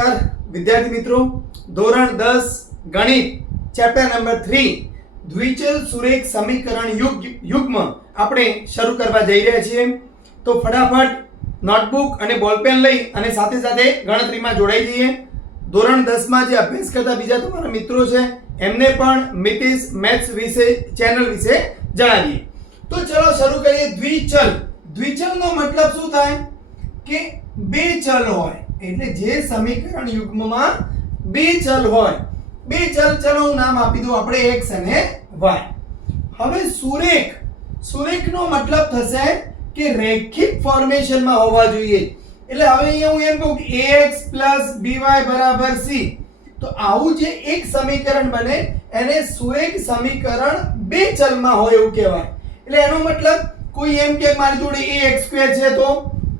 નમસ્કાર વિદ્યાર્થી મિત્રો, ધોરણ 10 ગણિત ચેપ્ટર નંબર 3 દ્વિચલ સુરેખ સમીકરણ યુગ્મ આપણે શરૂ કરવા જઈ રહ્યા છીએ. તો ફટાફટ નોટબુક અને બોલપેન લઈ અને સાથે સાથે ગણતરીમાં જોડાઈ જઈએ. ધોરણ 10 માં જે અભ્યાસ કરતા બીજા તમારા મિત્રો છે એમને પણ મિતિશ મેથ્સ વિશે ચેનલ વિશે જણાવીએ. તો ચલો શરૂ કરીએ. દ્વિચલનો મતલબ શું થાય કે બે ચલ હોય, એટલે જે સમીકરણ યુગ્મમાં બે ચલ હોય, બે ચલોનું નામ આપી દો આપણે x અને y. હવે સુરેખનો મતલબ થશે કે રેખિક ફોર્મેશનમાં હોવા જોઈએ. એટલે હવે અહીંયા હું એમ કહું કે ax + by = c, તો આવું જે એક સમીકરણ બને એને સુરેખ સમીકરણ બે ચલમાં હોય એવું કહેવાય. એટલે એનો મતલબ કોઈ એમ કે મારી જોડે ax² છે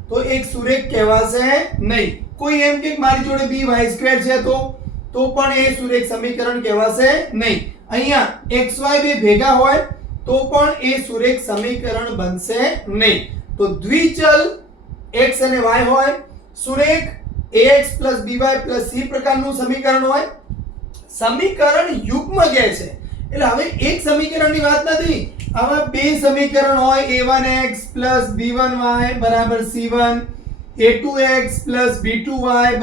તો એક સુરેખ કહેવાશે નહીં. કોઈ એમ કે મારી જોડે by² છે તો પણ એ સુરેખ સમીકરણ કહેવાશે નહીં. અહીંયા xy બે ભેગા હોય તો પણ એ સુરેખ સમીકરણ બનશે નહીં. તો દ્વિચલ x અને y હોય, સુરેખ ax + by + c પ્રકારનું સમીકરણ હોય. સમીકરણ યુગ્મ કહે છે. એટલે હવે એક સમીકરણની વાત નથી, આવા બે સમીકરણ હોય a1x + b1y = c1, a2x + b2y =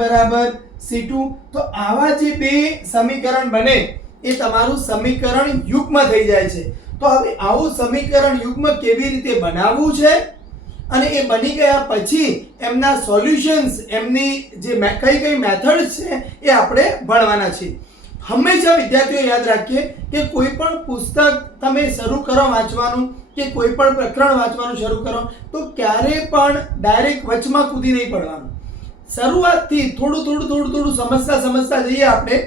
c2. તો આવા જે બે સમીકરણ બને એ તમારું સમીકરણ યુગ્મ થઈ જાય છે. તો હવે આવું સમીકરણ યુગ્મ કેવી રીતે બનાવવું છે અને એ બની ગયા પછી એમના સોલ્યુશન્સ, એમની જે કઈ મેથડ્સ છે એ આપણે ભણવાના છીએ. હંમેશા વિદ્યાર્થીઓ યાદ રાખીએ કે કોઈ પણ પુસ્તક તમે શરૂ કરો વાંચવાનું કે કોઈ પણ પ્રકરણ વાંચવાનું શરૂ કરો તો ક્યારે પણ ડાયરેક્ટ વચમાં કૂદી નહીં પડવાનું. શરૂઆતથી થોડું સમજતા જઈએ આપણે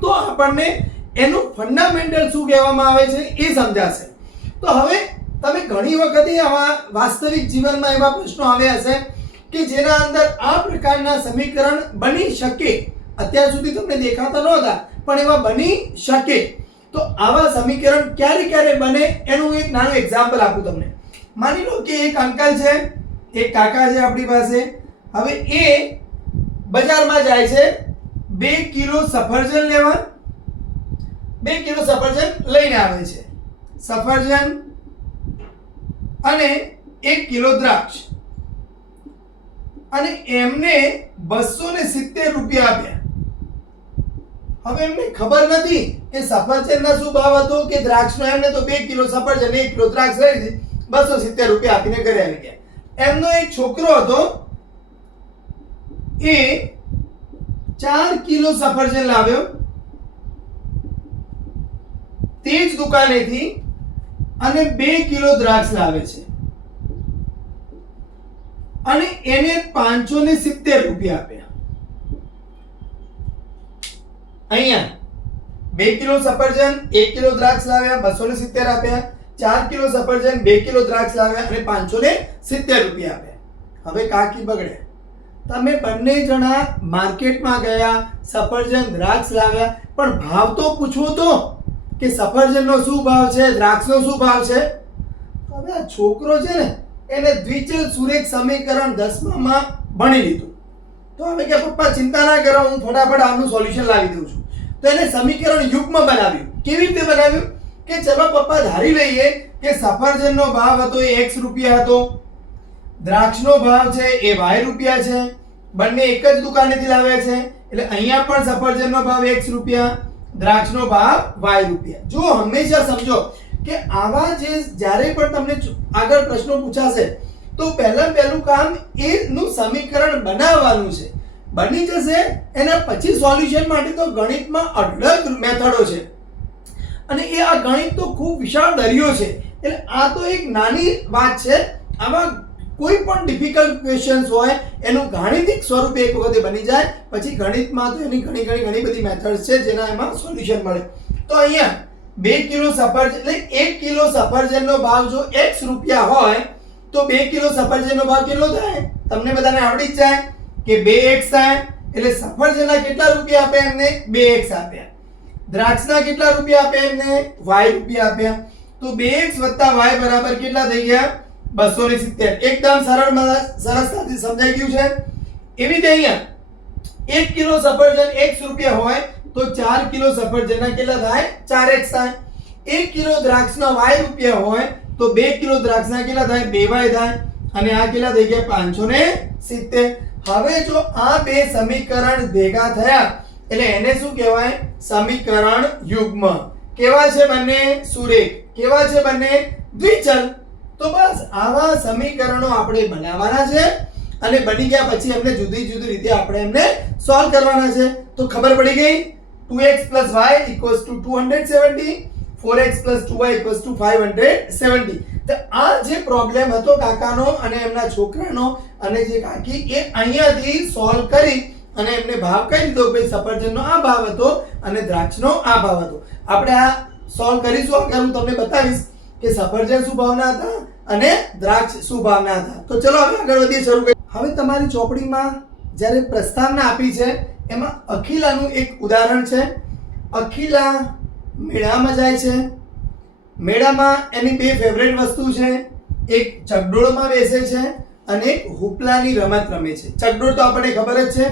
તો આપણને એનું ફંડામેન્ટલ શું કહેવામાં આવે છે એ સમજાશે. તો હવે તમે ઘણી વખતે આવા વાસ્તવિક જીવનમાં એવા પ્રશ્નો આવ્યા હશે કે જેના અંદર આ પ્રકારના સમીકરણ બની શકે. અત્યાર સુધી તમને દેખાતા નહોતા પણ એવા બની શકે. તો આવા સમીકરણ ક્યારે બને એનું એક નાનું એક્ઝામ્પલ આપું તમને. માની લો કે એક અંકલ છે, એક કાકા છે આપણી પાસે. હવે એ બજારમાં જાય છે 2 કિલો સફરજન લેવા. 2 કિલો સફરજન લઈને આવે છે. સફરજન અને 1 કિલો દ્રાક્ષ, અને એમને 270 રૂપિયા આપ્યા. હવે એમને ખબર નથી કે સફરજનના શું ભાવ હતો કે દ્રાક્ષનો. એમને તો 2 કિલો સફરજન 1 કિલો દ્રાક્ષ લઈ લીધી, 270 રૂપિયા આપીને ઘરે આવી ગયા. એમનો એક છોકરો હતો, એ 4 કિલો સફરજન લાવ્યો તે જ દુકાનેથી અને 2 કિલો દ્રાક્ષ લાવે છે અને એને 570 રૂપિયા આપ્યા. અહીંયા 2 કિલો સફરજન 1 કિલો દ્રાક્ષ લાવ્યા, 270 આપ્યા. 4 કિલો સફરજન 2 કિલો દ્રાક્ષ લાવ્યા અને 570 રૂપિયા આપ્યા. હવે કાકી બગડ્યા. તમે બંને જણા માર્કેટમાં ગયા, સફરજન દ્રાક્ષ લાવ્યા, પણ ભાવ તો પૂછવો તો કે સફરજનનો શું ભાવ છે, દ્રાક્ષનો શું ભાવ છે. હવે આ છોકરો છે ને એને દ્વિચલ સુરેખ સમીકરણ 10માં ભણી લીધું. તો હવે કે પપ્પા ચિંતા ના કરો, હું ફટાફટ આનું સોલ્યુશન લાવી દઉં છું. તો એને સમીકરણ યુગ્મ બનાવ્યું. કેવી રીતે બનાવ્યું કે ચલો પપ્પા ધારી લઈએ કે સફરજનનો ભાવ હતો એ x રૂપિયા હતો, દ્રાક્ષનો ભાવ છે એ y રૂપિયા છે, બંને એક જ દુકાનેથી લાવ્યા છે. એટલે અહીંયા પણ સફરજનનો ભાવ x રૂપિયા, દ્રાક્ષનો ભાવ y રૂપિયા. જો હંમેશા સમજો કે આવા જે જ્યારે પણ તમને આગળ પ્રશ્નો પૂછાશે તો પહેલું કામ એનું સમીકરણ બનાવવાનું છે. બની જશે એના પછી સોલ્યુશન માટે તો ગણિતમાં અઢળક મેથડો છે અને એ આ ગણિત તો ખૂબ વિશાળ દરિયો છે. એટલે આ તો એક નાની વાત છે. આમાં કોઈ પણ ડિફિકલ્ટ ક્વેશ્ચન્સ હોય એનું ગાણિતિક સ્વરૂપ એક વખતે બની જાય પછી ગણિતમાં તો એની ઘણી બધી મેથડ્સ છે જેના એમાં સોલ્યુશન મળે. તો અહીંયા 2 કિલો સફરજન એટલે 1 કિલો સફરજનનો ભાવ જો x રૂપિયા હોય તો 2 કિલો સફરજનનો ભાવ કેટલો થાય તમને બધાને આવડી જ જાય કે 2x થાય. એટલે સફરજનના કેટલા રૂપિયા આપ્યા એમને? 2x આપ્યા. દ્રાક્ષના કેટલા રૂપિયા આપ્યા એમને? y રૂપિયા આપ્યા. તો 2x + y બરાબર કેટલા થઈ ગયા? 270. એકદમ સરળતાથી સમજાઈ ગયું છે. એવી રીતે અહીંયા 1 કિલો સફરજન x રૂપિયા હોય તો 4 કિલો સફરજનના કેટલા થાય? 4x થાય. 1 કિલો દ્રાક્ષના y રૂપિયા હોય તો 2 કિલો દ્રાક્ષના કેટલા થાય? 2y થાય. અને આ કેટલા થઈ ગયા? 570. હવે જો આ બે સમીકરણ ભેગા થયા એટલે એને શું કહેવાય? સમીકરણ યુગ્મ. કેવા છે બંને? સુરેખ. કેવા છે બંને? દ્વિચલ. તો બસ આવા સમીકરણો આપણે બનાવવાના છે અને બની ગયા પછી એમને જુદી જુદી રીતે આપણે એમને સોલ્વ કરવાના છે. તો ખબર પડી ગઈ? 2x + y = 270, 4x + 2y = 570. તો આ જે પ્રોબ્લેમ હતો કાકાનો અને એમના છોકરાનો અને જે કાકી એ અહીંયાથી સોલ્વ કરી અને એમને ભાવ કહી દીધો કે સફરજનનો આ ભાવ હતો અને દ્રાક્ષનો આ ભાવ હતો. આપણે આ સોલ્વ કરીશું. આગળ હું તમને બતાવીશ કે સફરજન શું ભાવના હતા અને દ્રાક્ષ શું ભાવના હતા. તો ચલો હવે આગળ વધીએ, શરૂ કરીએ. હવે તમારી ચોપડીમાં જ્યારે પ્રસ્તાવના આપી છે એમાં અખિલાનું એક ઉદાહરણ છે. અખિલા મેળામાં જાય છે. મેળામાં એની બે ફેવરેટ વસ્તુ છે. એક ચકડોળમાં બેસે છે અને એક હુપલાની રમત રમે છે. ચકડોળ તો આપણને ખબર જ છે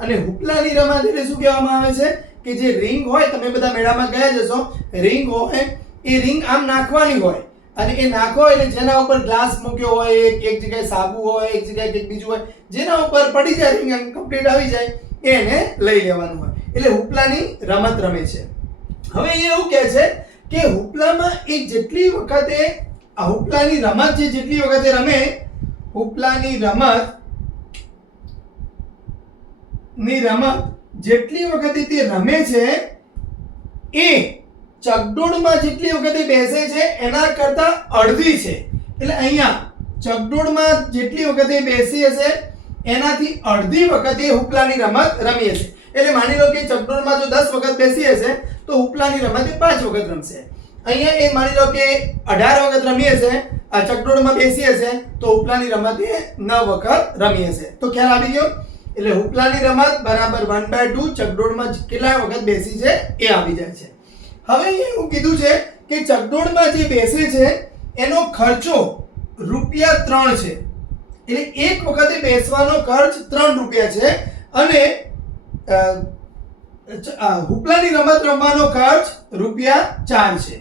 અને હુપલાની રમત એટલે શું કહેવામાં આવે છે કે જે રિંગ હોય, તમે બધા મેળામાં ગયા જશો, રિંગ હોય એ રિંગ આમ નાખવાની હોય અને એ નાખો એટલે જેના ઉપર ગ્લાસ મૂક્યો હોય, એક જગ્યાએ સાબુ હોય, એક જગ્યાએ કંઈક બીજું હોય, જેના ઉપર પડી જાય રિંગ કમ્પ્લીટ આવી જાય એને લઈ લેવાનું હોય. એટલે હુપલાની રમત રમે છે. હવે એ એવું કહે છે કે હુપલામાં એ જેટલી વખતે આ હુપલાની રમત જે જેટલી વખતે રમે, હુપલાની રમત જેટલી વખતે તે રમે છે એ ચકડોળમાં જેટલી વખતે બેસે છે એના કરતા અડધી છે. એટલે અહીંયા ચકડોળમાં જેટલી વખતે બેસી હશે એનાથી અડધી વખતે હુપલાની રમત રમી હશે. એટલે માની લો કે ચકડોળમાં જો 10 વખત બેસી હશે તો હુપલાની રમત એ 5 વખત રમશે. અહીંયા એ માની લો કે 18 વખત રમી હશે, આ ચકડોળમાં બેસી હશે તો હુપલાની રમત એ 9 વખત રમી હશે. તો ખ્યાલ આવી ગયો? એટલે હુપલાની રમત બરાબર 1/2 ચકડોળમાં કેટલા વખત બેસી છે એ આવી જાય છે. હવે એવું કીધું છે કે ચકડોળમાં જે બેસે છે એનો ખર્ચો ₹3 છે. એટલે એક વખતે બેસવાનો ખર્ચ 3 રૂપિયા છે અને હુપલાની રમત રમવાનો ખર્ચ ₹4 છે.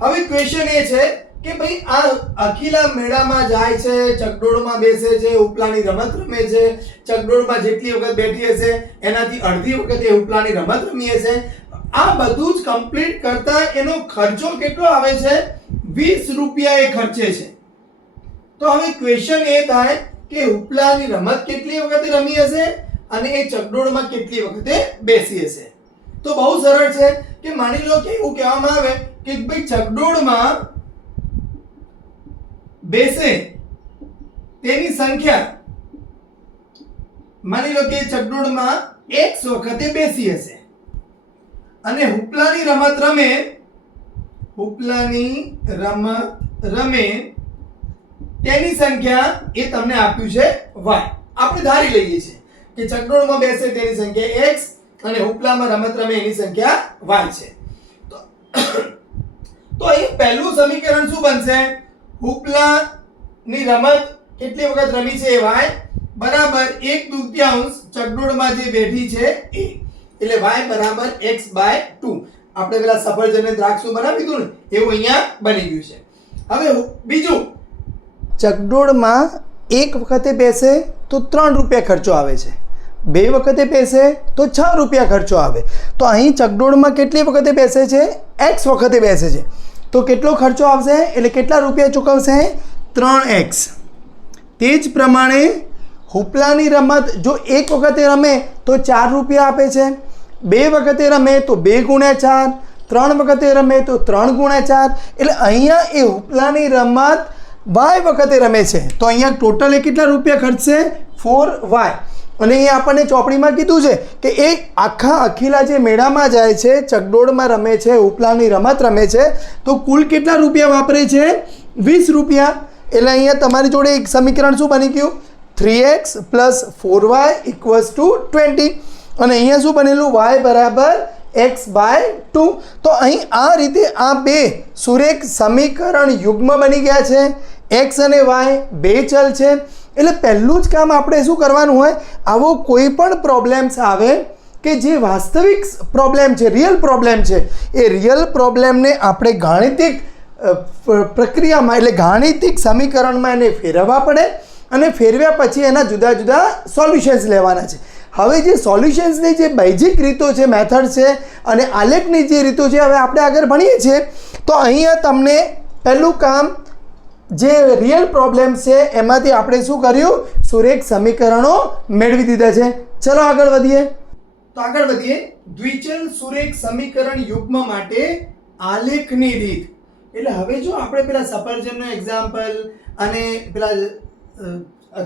હવે ક્વેશ્ચન એ છે કે ભાઈ આ અખિલા મેળામાં જાય છે, ચકડોળમાં બેસે છે, હુપલાની રમત રમે છે, ચકડોળમાં જેટલી વખત બેઠી હશે એનાથી અડધી વખત એ હુપલાની રમત રમી હશે. આ બધું જ કમ્પ્લીટ કરતા એનો ખર્ચો કેટલો આવે છે? ₹20 એ ખર્ચે છે. તો હવે ક્વેશ્ચન એ થાય કે હુપલાની રમત કેટલી વખતે રમી હશે અને એ ચકડોળમાં કેટલી વખતે બેસી હશે. તો બહુ સરળ છે કે માની લો કે એવું કહેવામાં આવે કે ભાઈ ચકડોળમાં બેસે તેની સંખ્યા, માની લો કે ચકડોળમાં x વખતે બેસી હશે અને હુપલાની રમત રમે તેની સંખ્યા એ તમને આપ્યું છે y. આપણે ધારી લઈએ છીએ કે ચકડોળમાં બેસે તેની સંખ્યા x અને હુપલામાં રમત રમે એની સંખ્યા y છે. તો અહીં પહેલું સમીકરણ શું બનશે? હુપલાની રમત કેટલી વખત રમી છે y બરાબર 1/2 ચકડોળમાં જે બેઠી છે એ, એટલે y બરાબર x/2. આપણે પેલા સફરજન અને દ્રાક્ષનું બનાવી દીધું ને એવું અહીંયા બની ગયું છે. હવે બીજું, ચકડોળમાં એક વખતે બેસે તો 3 રૂપિયા ખર્ચો આવે છે, 2 વખતે બેસે તો 6 રૂપિયા ખર્ચો આવે. તો અહીં ચકડોળમાં કેટલી વખતે બેસે છે? x વખતે બેસે છે તો કેટલો ખર્ચો આવશે? એટલે કેટલા રૂપિયા ચૂકવશે? 3x. તે જ પ્રમાણે હુપલાની રમત જો એક વખતે રમે તો 4 રૂપિયા આપે છે, 2 વખતે રમે તો 2 × 4, 3 વખતે રમે તો 3 × 4. એટલે અહીંયા એ હુપલાની રમત y વખતે રમે છે તો અહીંયા ટોટલ એ કેટલા રૂપિયા ખર્ચશે? 4y. અને એ આપણને ચોપડીમાં કીધું છે કે એ આખા અખિલા જે મેળામાં જાય છે, ચકડોળમાં રમે છે, ઉપલાની રમત રમે છે, તો કુલ કેટલા રૂપિયા વાપરે છે? 20 રૂપિયા. એટલે અહીંયા તમારી જોડે એક સમીકરણ શું બની ગયું? 3x + 4y = 20. અને અહીંયા શું બનેલું? y બરાબર x/2. તો અહીં આ રીતે આ બે સુરેખ સમીકરણ યુગ્મ બની ગયા છે. x અને y બે ચલ છે એટલે પહેલું જ કામ આપણે શું કરવાનું હોય, આવો કોઈ પણ પ્રોબ્લેમ્સ આવે કે જે વાસ્તવિક પ્રોબ્લેમ છે, રિયલ પ્રોબ્લેમ છે, એ રિયલ પ્રોબ્લેમને આપણે ગાણિતિક પ્રક્રિયામાં એટલે ગાણિતિક સમીકરણમાં એને ફેરવવા પડે અને ફેરવ્યા પછી એના જુદા જુદા સોલ્યુશન્સ લેવાના છે. હવે જે સોલ્યુશન્સની જે બેઝિક રીતો છે, મેથડ છે અને આલેખની જે રીતો છે, હવે આપણે આગળ ભણીએ છીએ. તો અહીંયા તમને પહેલું કામ જે રિયલ પ્રોબ્લેમ છે એમાંથી આપણે શું કર્યું, સુરેખ સમીકરણો મેળવી દીધા છે. ચલો આગળ વધીએ. તો આગળ વધીએ. દ્વિચલ સુરેખ સમીકરણ યુગ્મ માટે આલેખની રીત. એટલે હવે જો આપણે પેલા સફરજનનો એક્ઝામ્પલ અને પેલા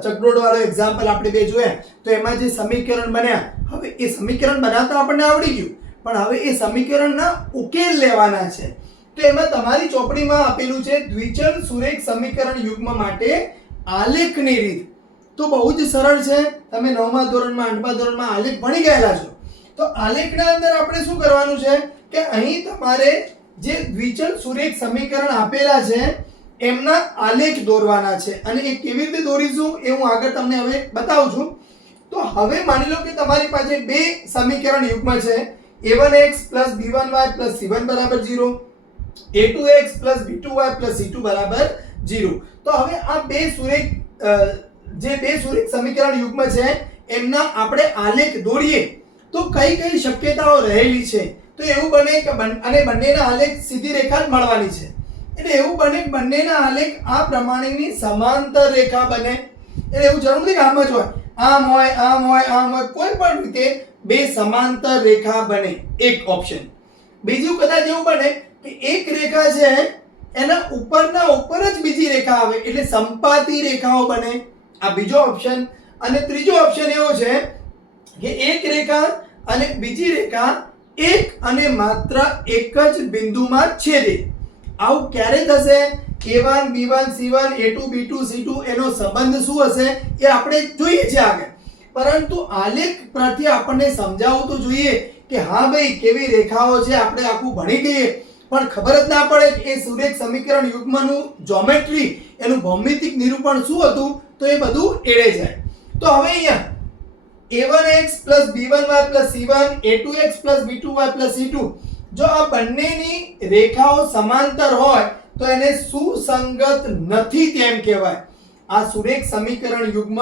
ચકડોળ વાળો એક્ઝામ્પલ આપણે બે જોયા, તો એમાં જે સમીકરણ બન્યા, હવે એ સમીકરણ બનાવતા આપણને આવડી ગયું, પણ હવે એ સમીકરણના ઉકેલ લેવાના છે. તો એમાં તમારી ચોપડીમાં આપેલું છે દ્વિચલ સુરેખ સમીકરણ યુગ્મ માટે આલેખની રીત. તો બહુ જ સરળ છે. તમે 9મા ધોરણમાં 8મા ધોરણમાં આલેખ ભણી ગયેલા છો. તો આલેખના અંદર આપણે શું કરવાનું છે કે અહીં તમારે જે દ્વિચલ સુરેખ સમીકરણ આપેલા છે એમના આલેખ દોરવાના છે. અને એ કેવી રીતે દોરીશું એ હું આગળ તમને હવે બતાવું છું. તો હવે માની લો કે તમારી પાસે બે સમીકરણ યુગ્મ છે, a1x b1y c1 બરાબર 0, a2x b2y c2 બરાબર 0. તો હવે આ બે સુરેખ સમીકરણ યુગ્મ છે એમના આપણે આલેખ દોરીએ તો કઈ કઈ શક્યતાઓ રહેલી છે. તો એવું બને કે અને બંનેના આલેખ સીધી રેખા જ મળવાની છે. એટલે એવું બને કે બંનેના આલેખ આ પ્રમાણેની સમાંતર રેખા બને. એટલે એવું જરૂર નથી કે આમ જ હોય, આમ હોય, આમ હોય, આમ હોય, કોઈ પણ રીતે બે સમાંતર રેખા બને, એક ઓપ્શન. બીજું કદાચ એવું બને કે એક રેખા છે એના ઉપરના ઉપર જ બીજી રેખા આવે, એટલે સંપાતી રેખાઓ બને. આ બીજો ઓપ્શન. અને ત્રીજો ઓપ્શન એવો છે કે એક રેખા અને બીજી રેખા એક અને માત્ર એક જ બિંદુમાં છેદે. આવું ક્યારે થશે? a1 b1 c1 a2 b2 c2 એનો સંબંધ શું હશે એ આપણે જોઈએ છે આગળ. પરંતુ આલેખ પરથી આપણને સમજાવવું તો જોઈએ કે હા ભાઈ કેવી રેખાઓ છે, આપણે આખું ભણી ગઈએ પણ ખબર જ ના પડે કે એ સુરેખ સમીકરણ યુગ્મનું જ્યોમેટ્રી, એનું ભૌમિતિક નિરૂપણ શું હતું, તો એ બધું એળે જાય. તો હવે અહીંયા a1x b1y c1 a2x b2y c2 જો આ બંનેની રેખાઓ સમાંતર હોય તો એને સુસંગત નથી તેમ કહેવાય. આ સુરેખ સમીકરણ યુગ્મ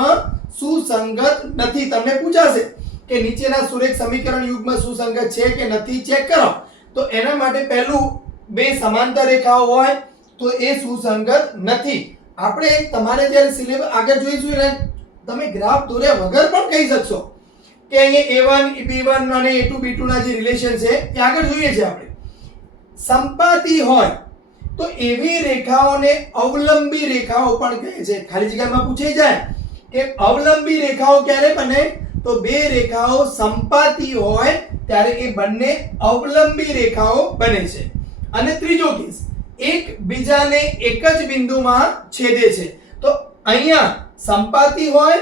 સુસંગત નથી. તમને પૂછાશે કે નીચેના સુરેખ સમીકરણ યુગ્મ સુસંગત છે કે નથી, ચેક કરો. તો એના માટે પહેલું બે સમાંતર રેખાઓ હોય તો એ સુસંગત નથી. આપણે તમારે જ્યારે સિલેબસ આગળ જોઈશું ને તમે ગ્રાફ દોર્યા વગર પણ કહી શકશો કે અહીંયા a1 b1 અને a2 b2 ના જે રિલેશન છે એ આગળ જોઈએ છે આપણે. સંપાતી હોય તો એવી રેખાઓને અવલંબી રેખાઓ પણ કહે છે. ખાલી જગ્યામાં પૂછાઈ જાય કે અવલંબી રેખાઓ ક્યારે બને? તો બે રેખાઓ સંપાતી હોય ત્યારે એ બંને અવલંબી રેખાઓ બને છે. અને ત્રીજો કેસ, એક બીજાને એક જ બિંદુમાં છેદે છે. તો અહીંયા સંપાતી હોય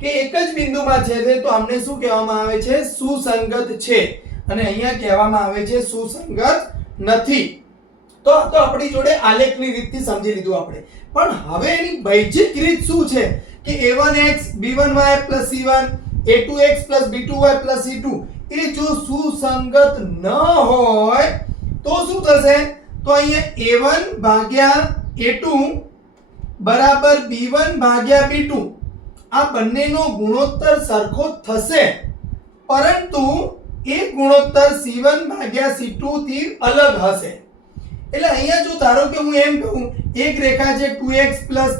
કે એક જ બિંદુમાં છેદે તો અમને શું કહેવામાં આવે છે? સુસંગત છે. અને અહીંયા કહેવામાં આવે છે સુસંગત નથી. તો આપણી જોડે આલેખની રીતથી સમજી લીધું આપણે. પણ હવે એની બેઝિક રીત શું છે કે a1x b1y c1 a2x b2y c2 એ જો સુસંગત ન હોય તો શું થશે? તો અહીંયા a1 ભાગ્યા a2 બરાબર b1 ભાગ્યા b2 આ બંનેનો ગુણોત્તર સરખો થશે, પરંતુ એ ગુણોત્તર c1 ભાગ્યા c2 થી અલગ હશે. એટલે અહીંયા જો ધારો કે હું એમ કહું એક રેખા છે 2x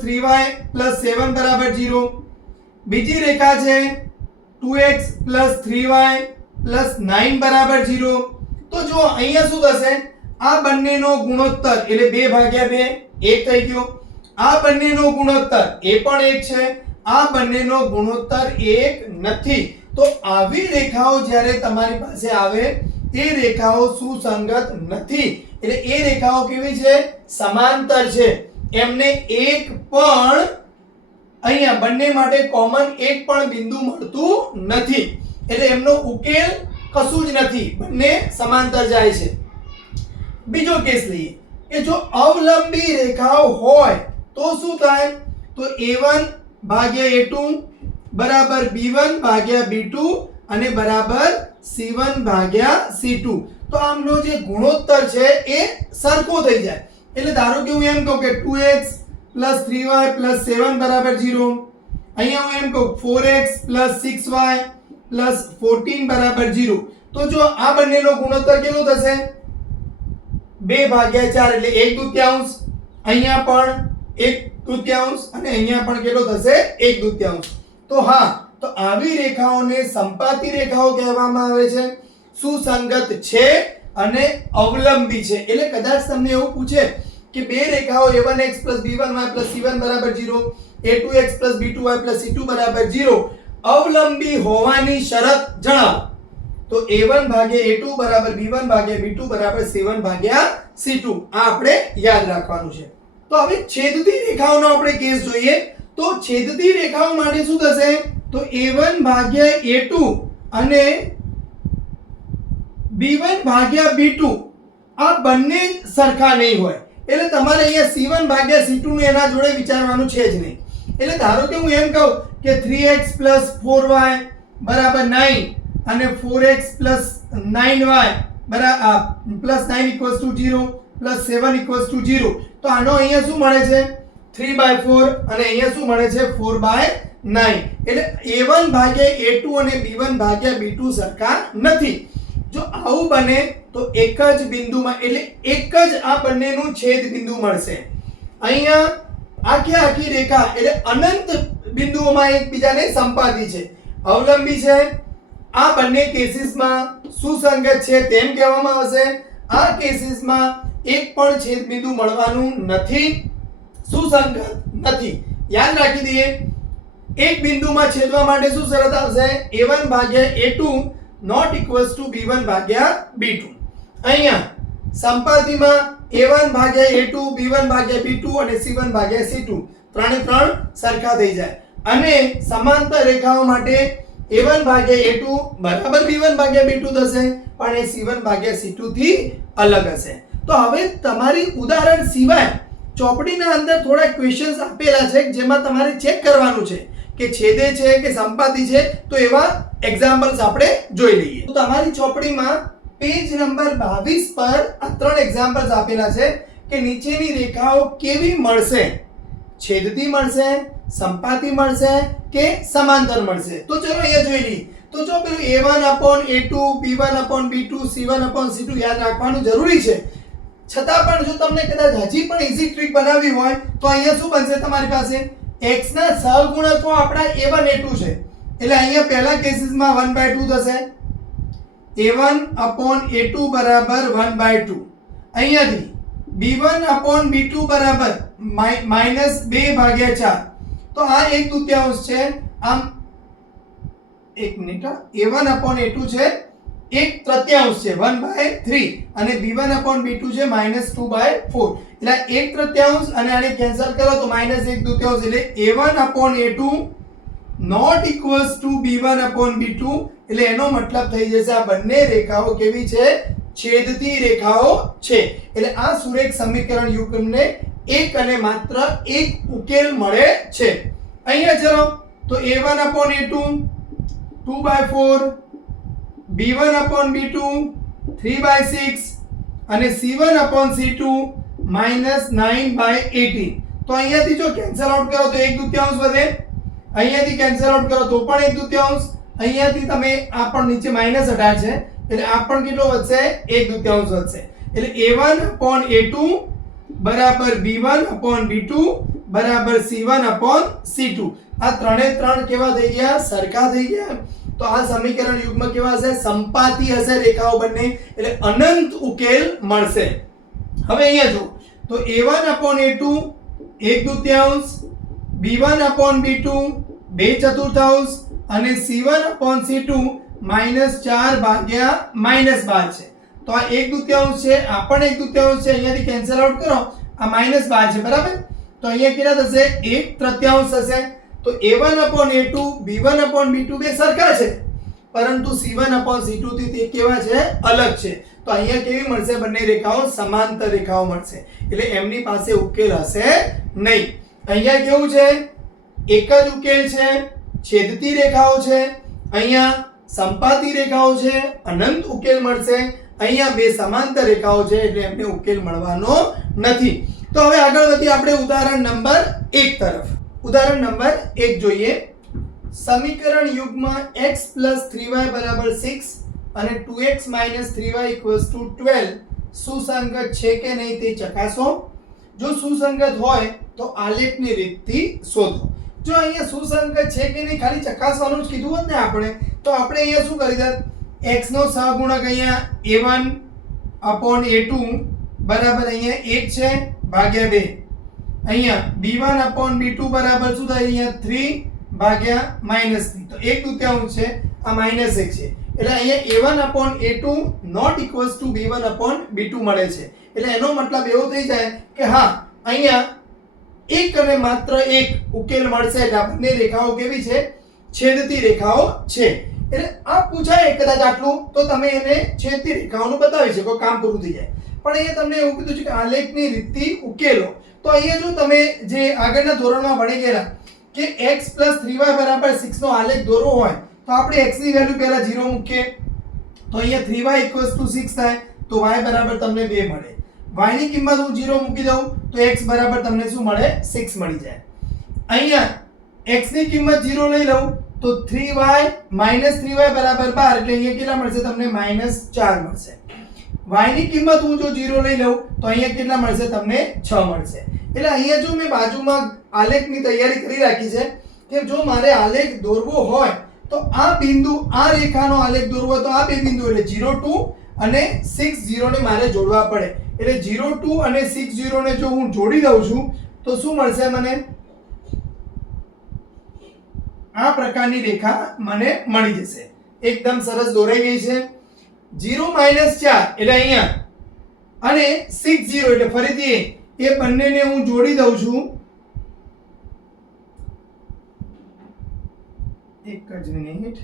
3y 7 બરાબર 0, બીજી રેખા છે 2x 3y 9 બરાબર 0. તો જો અહીંયા શું થશે? આ બંનેનો ગુણોત્તર એટલે 2 ભાગ્યા 2 1 થઈ ગયો. આ બંનેનો ગુણોત્તર એ પણ 1 છે, આ બંનેનો ગુણોત્તર 1 નથી. તો આવી રેખાઓ જ્યારે તમારી પાસે આવે તે રેખાઓ સુસંગત નથી. એટલે એ રેખાઓ કેવી છે? સમાંતર છે. એમને એક પણ અહીંયા બંને માટે કોમન એક પણ બિંદુ મળતું નથી. એટલે એમનો ઉકેલ કશું જ નથી, બંને સમાંતર જાય છે. બીજો કેસ લઈએ કે જો અવલંબી રેખાઓ હોય તો શું થાય? તો a1 ભાગ્યા a2 બરાબર b1 ભાગ્યા b2 અને બરાબર c1 ભાગ્યા c2. તો આમનો જે ગુણોત્તર છે એ સરખો થઈ જાય. એટલે ધારો કે હું એમ કહું કે 2x 3y 7 બરાબર 0. અહીંયા હું એમ કહું 4x 6y 14 બરાબર 0. તો જો આ બંનેનો ગુણોત્તર કેટલો થશે 2 ભાગ્યા 4 એટલે 1/2. અહીંયા પણ 1/2 અને અહીંયા પણ કેટલો થશે 1/2. તો હા, તો આવી રેખાઓને સંપાતી રેખાઓ કહેવામાં આવે છે. સુસંગત છે અને અવલંબી છે. એટલે કદાચ તમને એવું પૂછે કે બે રેખાઓ a1x b1y c1 બરાબર 0, a2x b2y c2 બરાબર 0 અવલંબી હોવાની શરત જણાવો. તો a1 ભાગ્યા a2 બરાબર b1 ભાગ્યા b2 બરાબર c1 ભાગ્યા c2. આ આપણે યાદ રાખવાનું છે. તો હવે છેદતી રેખાઓનો આપણે કેસ જોઈએ. તો છેદતી રેખાઓ માટે શું થશે? તો a1 ભાગ્યા a2 અને b1 ભાગ્યા b2 આ બંને સરખા નહીં હોય. એટલે તમારે અહીંયા c1 ભાગ્યા c2 નું એના જોડે વિચારવાનું છે જ નહીં. એટલે ધારો કે હું એમ કહું કે 3x 4y બરાબર 9 અને 4x 9y બરાબર +9 = 0 +7 = 0. તો આનો અહીંયા શું મળે છે 3/4 અને અહીંયા શું મળે છે 4/9. એટલે a1 ભાગ્યા a2 અને b1 ભાગ્યા b2 સરખા નથી. જો આવું બને તો એક જ બિંદુમાં એટલે એક જ આ બંનેનું છેદ બિંદુ મળશે. અહીંયા આખી રેખા એટલે અનંત બિંદુઓમાં એકબીજાને સંપાદી છે, અવલંબી છે. આ બંને કેસીસમાં સુસંગત છે તેમ કહેવામાં આવશે. આ કેસીસમાં એક પણ છેદ બિંદુ મળવાનું નથી, સુસંગત નથી. યાદ રાખી દઈએ. એક બિંદુમાં છેદવા માટે શું શરત આવશે? a1 ભાગ્યા a2 not equals to b1 ભાગ્યા b2. અહીંયા સંપાદીમાં a1 ભાગ્યા a2 b1 ભાગ્યા b2 અને c1 ભાગ્યા c2 ત્રણે ત્રણ સરખા થઈ જાય. અને સમાંતર રેખાઓ માટે a1 ભાગ્યા a2 બરાબર b1 ભાગ્યા b2 થશે, પણ એ c1 ભાગ્યા c2 થી અલગ હશે. તો હવે તમારી ઉદાહરણ સિવાય ચોપડીના અંદર થોડા ક્વેશ્ચન્સ આપેલા છે જેમાં તમારે ચેક કરવાનું છે કે છેદે છે કે સંપાતી છે. તો એવા એક્ઝામ્પલ્સ આપણે જોઈ લઈએ. તો તમારી ચોપડીમાં પેજ નંબર 22 પર આ ત્રણ એક્ઝામ્પલ્સ આપેલા છે કે નીચેની રેખાઓ કેવી મળશે? છેદતી મળશે, સંપાતી મળશે કે સમાંતર મળશે? તો ચલો અહીંયા જોઈ લઈએ. તો જો પેલું a1/a2 b1/b2 c1/c2 યાદ રાખવાનું જરૂરી છે. છતાં પણ જો તમને કદાચ હજી પણ ઈઝી ટ્રીક બનાવવી હોય તો અહીંયા શું બનશે તમારી પાસે? x ના સહગુણકો આપણા a1 a2 છે. એટલે અહીંયા પહેલા કેસીસમાં 1/2 થશે. a1/a2 બરાબર 1/2. અહીંયાથી b1/b2 બરાબર -2/4. તો આ 1/2 છે. આમ એક મિનિટ, a1/a2 છે 1/3 છે 1/3 અને b1/b2 છે -2/4. એટલે 1/3 અને આને કેન્સલ કરો તો -1/2 એટલે a1/a2 not equals to b1/b2. એટલે એનો મતલબ થઈ જશે આ બંને રેખાઓ કેવી છે? છેદતી રેખાઓ છે. એટલે આ સુરેખ સમીકરણ યુગ્મને એક અને માત્ર એક ઉકેલ મળે છે. અહીંયા ચલો તો a1/a2 2/4, b1/b2 3/6 અને c1/c2 -9/18. તો અહીંયાથી જો કેન્સલ આઉટ કરો તો 1/2 વધે, અહીંયાથી કેન્સલ આઉટ કરો તો પણ 1/2, અહીંયાથી તમે આ પણ નીચે -18 છે એટલે આ પણ કેટલો વધશે? 1/2 વધશે. એટલે a1/a2 બરાબર b1/b2 બરાબર c1/c2. આ ત્રણે ત્રણ કેવા થઈ ગયા? સરખા થઈ ગયા. તો આ સમીકરણ યુગ્મ કેવા હશે? સંપાતી હશે રેખાઓ બંને, એટલે અનંત ઉકેલ મળશે. હવે અહીંયા જો તો a1/a2 1/2, b1/b2 2/4 અને c1/c2 -4/12 છે. તો આ 1/2 છે, આ પણ 1/2 છે. અહીંયાથી કેન્સલ આઉટ કરો, આ -12 છે બરાબર. તો અહીંયા કેટલા થશે? 1/3 થશે. તો a1/a2 b1/b2 બે સરખા છે, પરંતુ c1/c2 થી તે કેવા છે? અલગ છે. તો અહીંયા કેવી મળશે? બંને રેખાઓ સમાંતર રેખાઓ મળશે. એટલે એમની પાસે ઉકેલ હશે નહીં. અહીંયા કેવું છે? એક જ ઉકેલ છે, છેદતી રેખાઓ છે, અહીંયા સંપાતી રેખાઓ છે, અનંત ઉકેલ મળશે, અહીંયા બે સમાંતર રેખાઓ છે એટલે એમને ઉકેલ મળવાનો નથી. તો હવે આગળ વધીએ આપણે ઉદાહરણ નંબર 1 તરફ. ઉદાહરણ નંબર 1 જોઈએ. સમીકરણ યુગ્મ x + 3y = 6 અને 2x - 3y = 12 સુસંગત છે કે નહીં તે ચકાસો. જો સુસંગત હોય તો આલેખની રીતથી શોધો. જો અહીંયા સુસંગત છે કે નહીં ખાલી ચકાસવાનું જ કીધું હોત ને આપણે, તો આપણે અહીંયા શું કરી દત, x નો સહગુણક અહીંયા a1/a2 બરાબર અહીંયા 1 છે ભાગ્યા 2. અહીંયા b1/b2 બરાબર શું થાય, અહીંયા 3 ભાગ્યા -3. તો 1/2 છે, આ -1 છે. એટલે અહીંયા a1/a2 not equals to b1/b2 મળે છે. એટલે એનો મતલબ એવો થઈ જાય કે હા અહીંયા એક અને માત્ર એક ઉકેલ મળશે. એટલે આ બંને રેખાઓ કેવી છે, છેદતી રેખાઓ છે. એટલે આ પૂછાય કદાચ આટલું તો તમે એને છેદતી રેખાઓનું બતાવી શકો, કામ પૂરું થઈ જાય. પણ અહીંયા તમને એવું કીધું છે કે આલેખની રીતથી ઉકેલો. તો અહીંયા જો તમે જે આગળના ધોરણમાં ભણી ગયેલા કે x + 3y = 6 નો આલેખ દોરવો હોય તો આપણે x ની વેલ્યુ પહેલા 0 મૂકીએ તો અહીંયા 3y = 6 થાય, તો y બરાબર તમને 2 મળે. y ની કિંમત હું 0 મૂકી દઉં તો x બરાબર તમને શું મળે, 6 મળી જાય. અહીંયા x ની કિંમત 0 લઈ લઉં તો 3y - 3y = 12 એટલે અહીંયા કેટલા મળશે તમને, -4 મળશે. y ની કિંમત હું જો 0 લઈ લઉં તો અહીંયા કેટલા મળશે તમને, 6 મળશે. એટલે અહીંયા જો મેં બાજુમાં આલેખની તૈયારી કરી રાખી છે કે જો મારે આલેખ દોરવો હોય તો આ બિંદુ, આ રેખાનો આલેખ દોરવો તો આ બે બિંદુ એટલે 0 2 અને 6 0 ને મારે જોડવા પડે. એટલે 0 2 અને 6 0 ને જો હું જોડી દઉં છું તો શું મળશે મને, આ પ્રકારની રેખા મને મળી જશે. એકદમ સરસ દોરાઈ ગઈ છે. 0 - 4 એટલે અહીંયા અને 6 0 એટલે ફરીથી એ બંનેને હું જોડી દઉં છું. એક જ મિનિટ.